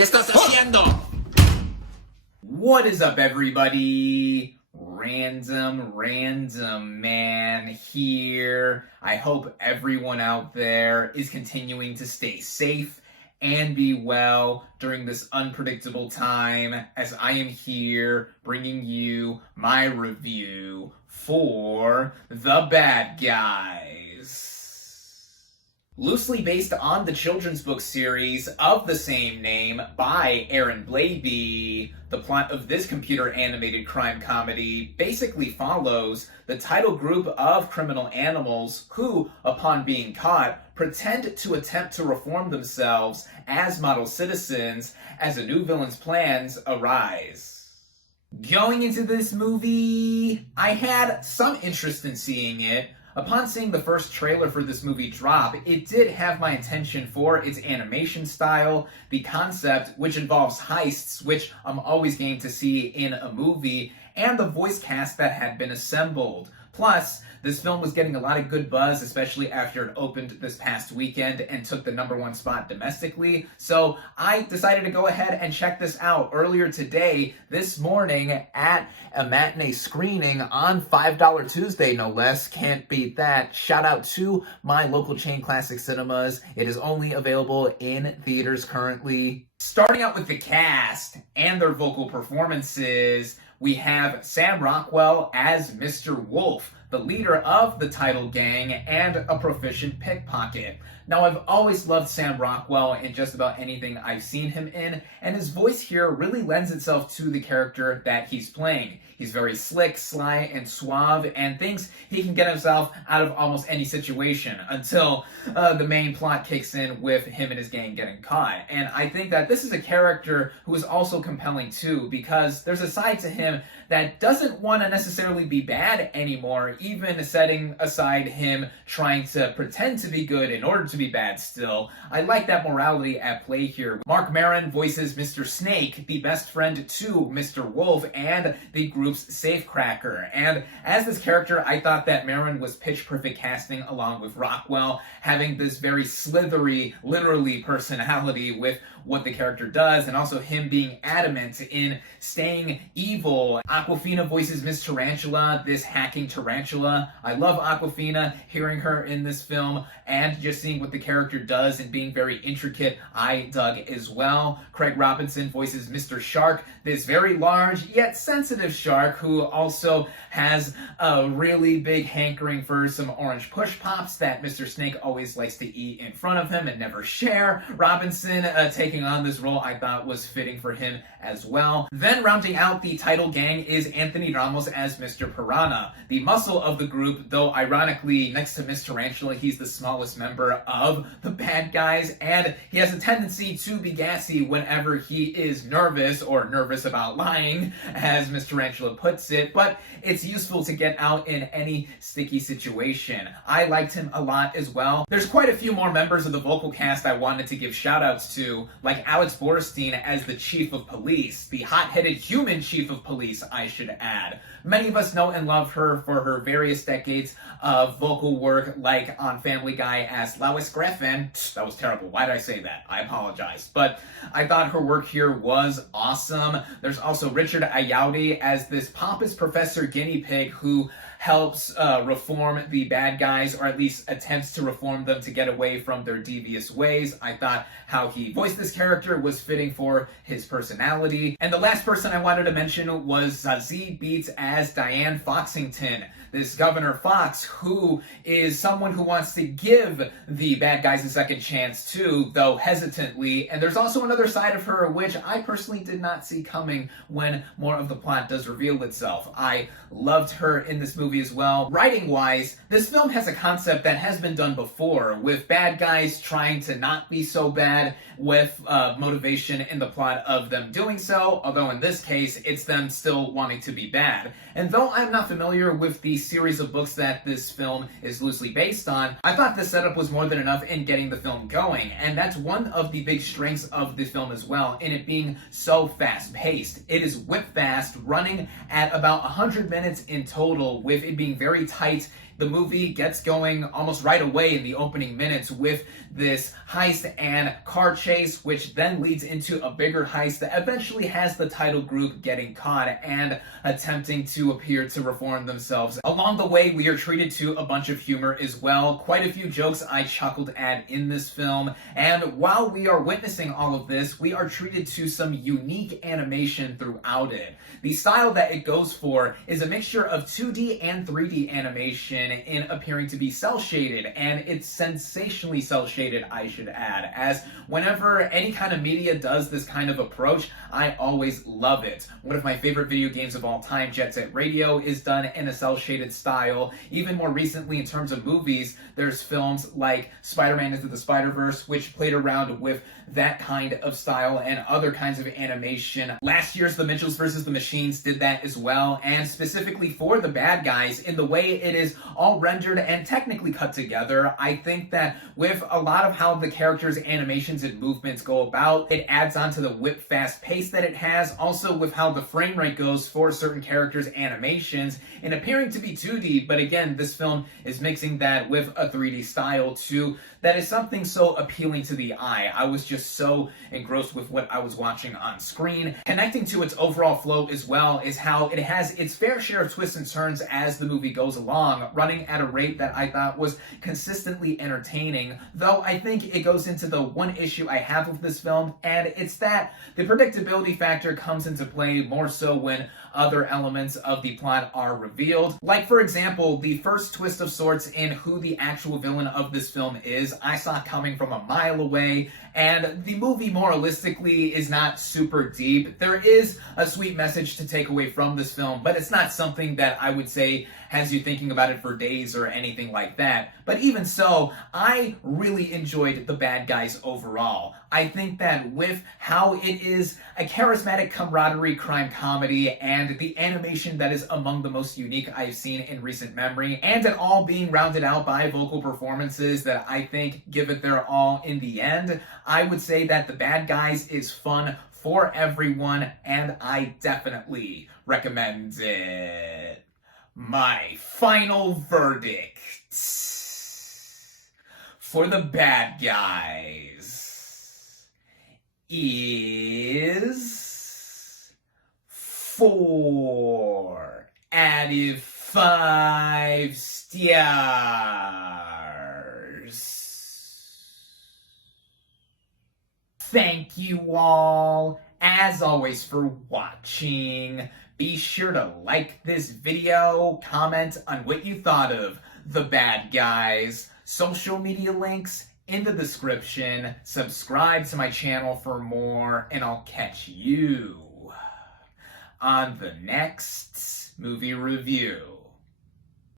¿Qué estás haciendo? What is up, everybody? RandomRandomMan here. I hope everyone out there is continuing to stay safe and be well during this unpredictable time, as I am here bringing you my review for The Bad Guys. Loosely based on the children's book series of the same name by Aaron Blabey, the plot of this computer-animated crime comedy basically follows the title group of criminal animals who, upon being caught, pretend to attempt to reform themselves as model citizens as a new villain's plans arise. Going into this movie, I had some interest in seeing it. Upon seeing the first trailer for this movie drop, it did have my attention for its animation style, the concept, which involves heists, which I'm always game to see in a movie, and the voice cast that had been assembled. Plus, this film was getting a lot of good buzz, especially after it opened this past weekend and took the #1 spot domestically. So I decided to go ahead and check this out earlier today, this morning, at a matinee screening on $5 Tuesday, no less. Can't beat that. Shout out to my local chain, Classic Cinemas. It is only available in theaters currently. Starting out with the cast and their vocal performances, we have Sam Rockwell as Mr. Wolf, the leader of the title gang and a proficient pickpocket. Now, I've always loved Sam Rockwell in just about anything I've seen him in, and his voice here really lends itself to the character that he's playing. He's very slick, sly, and suave, and thinks he can get himself out of almost any situation until the main plot kicks in with him and his gang getting caught. And I think that this is a character who is also compelling too, because there's a side to him that doesn't want to necessarily be bad anymore, even setting aside him trying to pretend to be good in order to be bad still. I like that morality at play here. Mark Maron voices Mr. Snake, the best friend to Mr. Wolf and the group's safecracker. And as this character, I thought that Maron was pitch perfect casting along with Rockwell, having this very slithery, literally, personality with what the character does, and also him being adamant in staying evil. Awkwafina voices Miss Tarantula, this hacking tarantula. I love Awkwafina, hearing her in this film, and just seeing what the character does and being very intricate, I dug as well. Craig Robinson voices Mr. Shark, this very large yet sensitive shark who also has a really big hankering for some orange push pops that Mr. Snake always likes to eat in front of him and never share. Robinson taking on this role I thought was fitting for him as well. Then rounding out the title gang is Anthony Ramos as Mr. Piranha, the muscle of the group, though ironically next to Miss Tarantula he's the smallest member of the bad guys, and he has a tendency to be gassy whenever he is nervous, or nervous about lying, as Miss Tarantula puts it, but it's useful to get out in any sticky situation. I liked him a lot as well. There's quite a few more members of the vocal cast I wanted to give shout outs to, like Alex Borstein as the chief of police, the hot-headed human chief of police, I should add. Many of us know and love her for her various decades of vocal work, like on Family Guy as Lois Griffin. That was terrible. Why did I say that? I apologize. But I thought her work here was awesome. There's also Richard Ayotte as this pompous Professor Guinea Pig who helps reform the bad guys, or at least attempts to reform them to get away from their devious ways. I thought how he voiced this character was fitting for his personality. And the last person I wanted to mention was Zazie Beetz as Diane Foxington, this Governor Fox, who is someone who wants to give the bad guys a second chance too, though hesitantly. And there's also another side of her which I personally did not see coming when more of the plot does reveal itself. I loved her in this movie as well. Writing-wise, this film has a concept that has been done before, with bad guys trying to not be so bad, with motivation in the plot of them doing so, although in this case, it's them still wanting to be bad. And though I'm not familiar with the series of books that this film is loosely based on, I thought this setup was more than enough in getting the film going, and that's one of the big strengths of the film as well, in it being so fast-paced. It is whip-fast, running at about 100 minutes in total, with it being very tight The movie gets going almost right away in the opening minutes with this heist and car chase, which then leads into a bigger heist that eventually has the title group getting caught and attempting to appear to reform themselves. Along the way, we are treated to a bunch of humor as well. Quite a few jokes I chuckled at in this film, and while we are witnessing all of this, we are treated to some unique animation throughout it. The style that it goes for is a mixture of 2D and 3D animation in appearing to be cel-shaded, and it's sensationally cel-shaded, I should add, as whenever any kind of media does this kind of approach, I always love it. One of my favorite video games of all time, Jet Set Radio, is done in a cel-shaded style. Even more recently, in terms of movies, there's films like Spider-Man Into the Spider-Verse, which played around with that kind of style and other kinds of animation. Last year's The Mitchells vs. the Machines did that as well, and specifically for the bad guys, in the way it is all rendered and technically cut together, I think that with a lot of how the characters' animations and movements go about, it adds on to the whip-fast pace that it has, also with how the frame rate goes for certain characters' animations, and appearing to be 2D, but again, this film is mixing that with a 3D style too. That is something so appealing to the eye. I was just so engrossed with what I was watching on screen. Connecting to its overall flow as well is how it has its fair share of twists and turns as the movie goes along, running at a rate that I thought was consistently entertaining, though I think it goes into the one issue I have with this film, and it's that the predictability factor comes into play more so when other elements of the plot are revealed. Like, for example, the first twist of sorts in who the actual villain of this film is, I saw coming from a mile away, and the movie moralistically is not super deep. There is a sweet message to take away from this film, but it's not something that I would say has you thinking about it for days or anything like that. But even so, I really enjoyed the bad guys overall. I think that with how it is a charismatic camaraderie crime comedy and the animation that is among the most unique I've seen in recent memory, and it all being rounded out by vocal performances that I think give it their all in the end, I would say that The Bad Guys is fun for everyone, and I definitely recommend it. My final verdict for The Bad Guys is 4 out of 5 stars. Thank you all, as always, for watching. Be sure to like this video, comment on what you thought of The Bad Guys, social media links in the description, subscribe to my channel for more, and I'll catch you on the next movie review.